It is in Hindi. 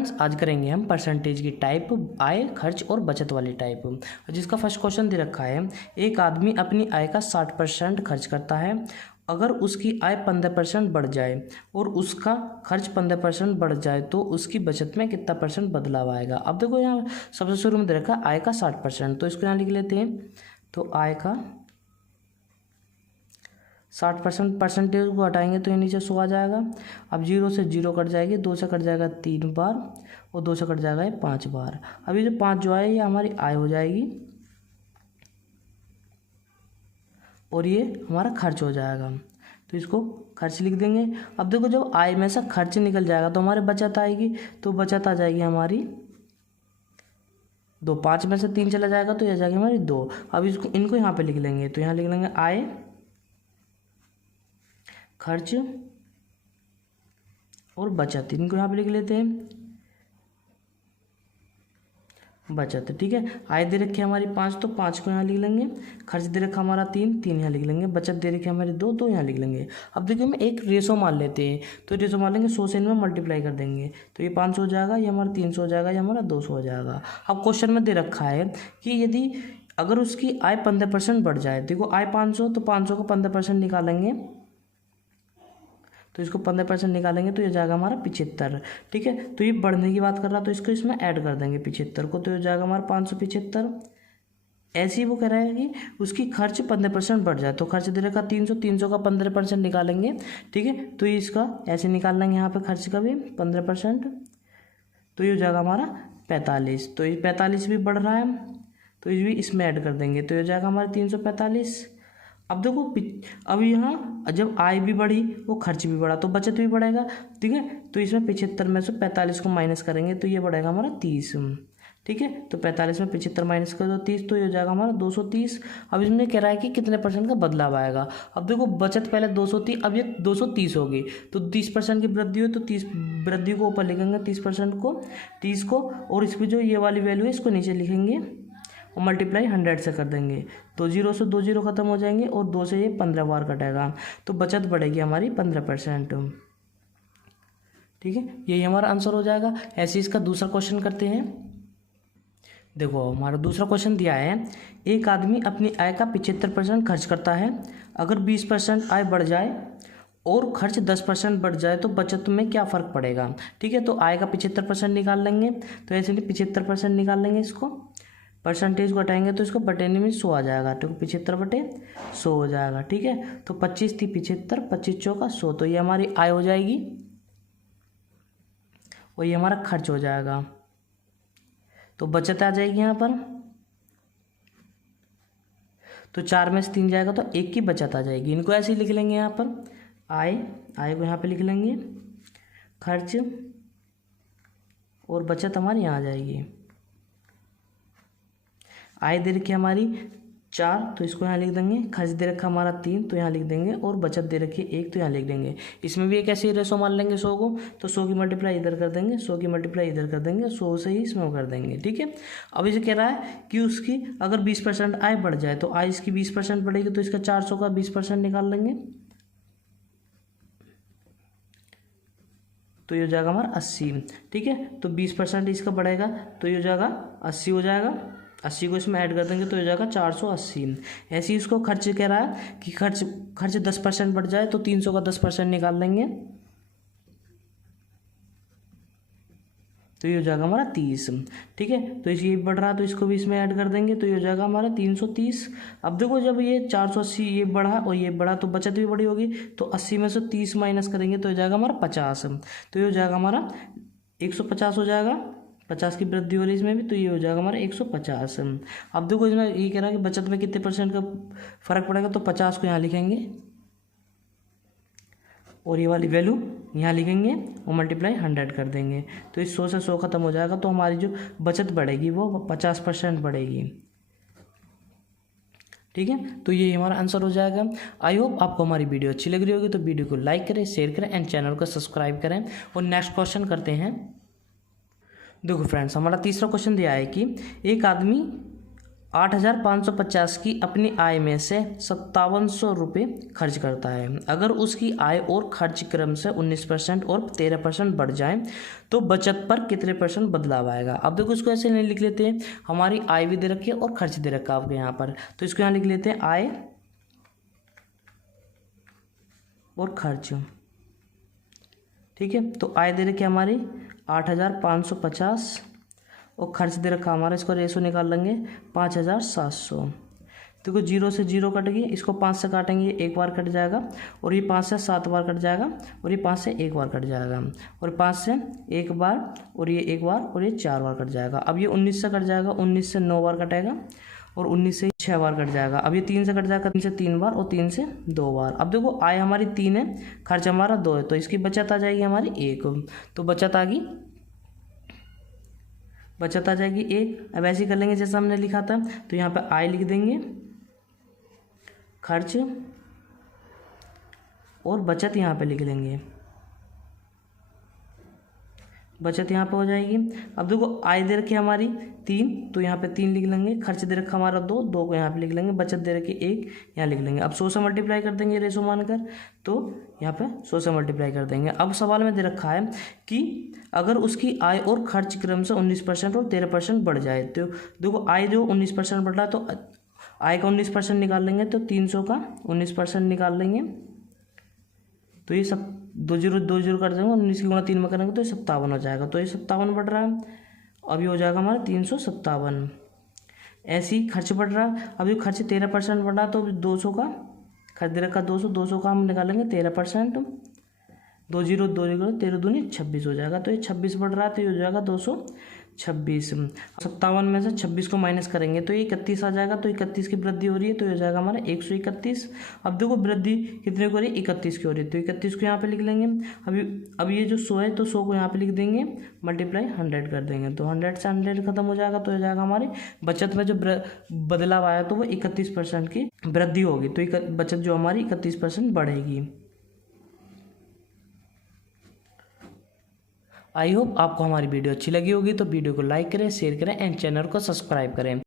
फ्रेंड्स आज करेंगे हम परसेंटेज की टाइप, आय, खर्च और बचत वाली टाइप। जिसका फर्स्ट क्वेश्चन दे रखा है, एक आदमी अपनी आय का 60% खर्च करता है। अगर उसकी आय 15% बढ़ जाए और उसका खर्च 15% बढ़ जाए तो उसकी बचत में कितना परसेंट बदलाव आएगा। अब देखो यहाँ सबसे शुरू में दे रखा है आय का 60%, तो इसको यहाँ लिख लेते हैं। तो आय का 60% परसेंटेज को हटाएंगे तो ये नीचे 100 आ जाएगा। अब 0 से 0 कट जाएगी, 2 से कट जाएगा 3 बार और 2 से कट जाएगा ये 5 बार। अब ये जो 5 जो आए ये हमारी आय हो जाएगी और ये हमारा खर्च हो जाएगा, तो इसको खर्च लिख देंगे। अब देखो जब आय में से खर्च निकल जाएगा तो हमारे बचत आएगी, तो बचत आ जाएगी हमारी 2। 5 में से 3 चला जाएगा तो यह आ जाएगी हमारी 2। अब इसको इनको यहाँ पे लिख लेंगे, तो यहाँ लिख लेंगे आय, खर्च और बचत। इनको यहाँ पे लिख लेते हैं बचत। ठीक है, आय दे रखी है हमारी 5, तो 5 को यहाँ लिख लेंगे। खर्च दे रखा हमारा 3, 3 यहाँ लिख लेंगे। बचत दे रखी है हमारी 2, 2 यहाँ लिख लेंगे। अब देखिए हम एक रेशो मान लेते हैं, तो रेशो मान लेंगे 100 से इनमें मल्टीप्लाई कर देंगे, तो ये 500 हो जाएगा, ये हमारा 300 हो जाएगा, ये हमारा 200 हो जाएगा। अब क्वेश्चन में दे रखा है कि यदि अगर उसकी आय 15% बढ़ जाए, देखो आय 500 तो 500 को 15% निकालेंगे, तो इसको 15% निकालेंगे तो ये जाएगा हमारा 75। ठीक है, तो ये बढ़ने की बात कर रहा तो इसको इसमें ऐड कर देंगे 75 को, तो ये जाएगा हमारा 575। ऐसे ही वो कह रहा है कि उसकी खर्च 15% बढ़ जाए, तो खर्च दे रखा 300, 300 का 15% निकालेंगे। ठीक है, तो ये इसका ऐसे निकाल लेंगे यहाँ पे खर्च का भी 15%, तो ये हो जाएगा हमारा 45। तो ये 45 भी बढ़ रहा है, तो ये भी इसमें ऐड कर देंगे, तो ये जाएगा हमारा 345। अब देखो अब यहाँ जब आय भी बढ़ी वो खर्च भी बढ़ा तो बचत भी बढ़ेगा। ठीक है, तो इसमें 75 में से 45 को माइनस करेंगे तो ये बढ़ेगा हमारा 30। ठीक है, तो 45 में 75 माइनस कर दो 30, तो ये हो जाएगा हमारा 230। अब इसमें कह रहा है कि कितने परसेंट का बदलाव आएगा। अब देखो बचत पहले 230, अब ये 230 होगी, तो 30% की वृद्धि हो तो 30 वृद्धि को ऊपर लिखेंगे, 30% को 30 को, और इसकी जो ये वाली वैल्यू है इसको नीचे लिखेंगे और मल्टीप्लाई 100 से कर देंगे, तो 0 से 2 0 खत्म हो जाएंगे और 2 से ये 15 बार कटेगा, तो बचत बढ़ेगी हमारी 15%। ठीक है, यही हमारा आंसर हो जाएगा। ऐसे इसका दूसरा क्वेश्चन करते हैं। देखो हमारा दूसरा क्वेश्चन दिया है, एक आदमी अपनी आय का 75% खर्च करता है। अगर 20% आय बढ़ जाए और खर्च 10% बढ़ जाए तो बचत में क्या फ़र्क पड़ेगा। ठीक है, तो आय का 75% निकाल लेंगे, तो ऐसे 75% निकाल लेंगे, इसको परसेंटेज को हटाएंगे तो इसको बटेने में 100 आ जाएगा, तो 75/100 हो जाएगा। ठीक है, तो 25 थी 75, 25 चौका 100, तो ये हमारी आय हो जाएगी और ये हमारा खर्च हो जाएगा, तो बचत आ जाएगी यहाँ पर। तो 4 में से 3 जाएगा तो 1 की बचत आ जाएगी। इनको ऐसे ही लिख लेंगे यहाँ पर, आय को यहाँ पे लिख लेंगे, खर्च और बचत हमारी यहाँ आ जाएगी। आय दे रखी हमारी 4, तो इसको यहाँ लिख देंगे। खर्च दे रखा हमारा 3, तो यहाँ लिख देंगे, और बचत दे रखी 1, तो यहाँ लिख देंगे। इसमें भी एक ऐसे रेशो मान लेंगे 100 को, तो 100 की मल्टीप्लाई इधर कर देंगे, 100 की मल्टीप्लाई इधर कर देंगे, 100 से ही इसमें कर देंगे। ठीक है, अब इसे कह रहा है कि उसकी अगर 20% आय बढ़ जाए, तो आय इसकी 20% बढ़ेगी, तो इसका 400 का 20% निकाल लेंगे, तो ये हो जाएगा हमारा 80। ठीक है, तो 20% इसका बढ़ेगा, तो ये हो जाएगा 80 हो जाएगा। 80 को इसमें ऐड कर देंगे तो हो जाएगा 480। ऐसे ही इसको खर्च कह रहा है कि खर्च 10% बढ़ जाए तो 300 का 10% निकाल लेंगे, तो ये हो जाएगा हमारा 30। ठीक है, तो ये बढ़ रहा है तो इसको भी इसमें ऐड कर देंगे, तो ये हो जाएगा हमारा 330। अब देखो जब ये 480 ये बढ़ा और ये बढ़ा तो बचत भी बड़ी होगी, तो 80 में से 30 माइनस करेंगे तो हो जाएगा हमारा 50, तो ये हो जाएगा हमारा 150 हो जाएगा। 50 की वृद्धि हो रही है इसमें भी, तो ये हो जाएगा हमारा 150। अब देखो इसमें ये कह रहा है कि बचत में कितने परसेंट का फ़र्क पड़ेगा, तो 50 को यहाँ लिखेंगे और ये वाली वैल्यू यहाँ लिखेंगे और मल्टीप्लाई 100 कर देंगे, तो इस 100 से 100 खत्म हो जाएगा, तो हमारी जो बचत बढ़ेगी वो 50% बढ़ेगी। ठीक है, तो ये हमारा आंसर हो जाएगा। आई होप आपको हमारी वीडियो अच्छी लग रही होगी, तो वीडियो को लाइक करें, शेयर करें एंड चैनल को सब्सक्राइब करें। और नेक्स्ट क्वेश्चन करते हैं। देखो फ्रेंड्स, हमारा तीसरा क्वेश्चन दिया है कि एक आदमी 8,550 की अपनी आय में से 5700 रुपये खर्च करता है। अगर उसकी आय और खर्च क्रम से 19% और 13% बढ़ जाए तो बचत पर कितने % बदलाव आएगा। अब देखो इसको ऐसे नहीं लिख लेते हैं, हमारी आय भी दे रखी है और खर्च दे रखा है आपके यहाँ पर, तो इसको यहाँ लिख लेते हैं आय और खर्च। ठीक है, तो आय दे रखी है हमारी 8,550 और खर्च दे रखा हमारा, इसको रेशो निकाल लेंगे 5,700। देखो 0 से 0 कट गई, इसको 5 से काटेंगे, एक बार कट जाएगा, और ये 5 से 7 बार कट जाएगा, और ये 5 से एक बार कट जाएगा, और 5 से एक बार, और ये एक बार, और ये 4 बार कट जाएगा। अब ये 19 से कट जाएगा, 19 से 9 बार कटेगा, और 19 से 6 बार कट जाएगा। अब ये 3 से कट जाएगा, 3 से 3 बार, और 3 से 2 बार। अब देखो आय हमारी 3 है, खर्च हमारा 2 है, तो इसकी बचत आ जाएगी हमारी 1। तो बचत आ गई, बचत आ जाएगी 1। अब ऐसे ही कर लेंगे जैसा हमने लिखा था, तो यहाँ पे आय लिख देंगे, खर्च और बचत यहाँ पे लिख लेंगे, बचत यहाँ पे हो जाएगी। अब देखो आय दे रखी हमारी 3, तो यहाँ पे 3 लिख लेंगे, खर्च दे रखा हमारा 2, 2 को यहाँ पे लिख लेंगे, बचत दे रखी 1 यहाँ लिख लेंगे। अब 100 से मल्टीप्लाई कर देंगे रेशो मानकर, तो यहाँ पे 100 से मल्टीप्लाई कर देंगे। अब सवाल में दे रखा है कि अगर उसकी आय और खर्च क्रम से 19% और 13% बढ़ जाए, तो देखो आय जो 19% बढ़ रहा है, तो आय का 19% निकाल लेंगे, तो 300 का 19% निकाल लेंगे, तो ये सब 2 0 कर देंगे, 19 की गुणा 3 में करेंगे तो ये 57 हो जाएगा। तो ये 57 बढ़ रहा है, अब ये हो जाएगा हमारा 357। ऐसे ही खर्च बढ़ रहा है, अब ये खर्च 13% बढ़ रहा है, तो 200 का खर्च दे रखा 200 का हम निकालेंगे 13%, 2 0 2 0 13 दूनी 26 हो जाएगा। तो ये 26 बढ़ रहा है, तो ये हो जाएगा 226। 57 में से 26 को माइनस करेंगे तो ये 31 आ जाएगा, तो 31 की वृद्धि हो रही है, तो ये हो जाएगा हमारा 131। अब देखो वृद्धि कितने की हो रही है, 31 की हो रही है, तो 31 को यहाँ पे लिख लेंगे। अब ये जो 100 है, तो 100 को यहाँ पे लिख देंगे, मल्टीप्लाई 100 कर देंगे, तो 100 से 100 खत्म हो जाएगा, तो हो जाएगा हमारी बचत में जो बदलाव आया, तो वो 31% की वृद्धि होगी, तो बचत जो हमारी 31% बढ़ेगी। आई होप आपको हमारी वीडियो अच्छी लगी होगी, तो वीडियो को लाइक करें, शेयर करें एंड चैनल को सब्सक्राइब करें।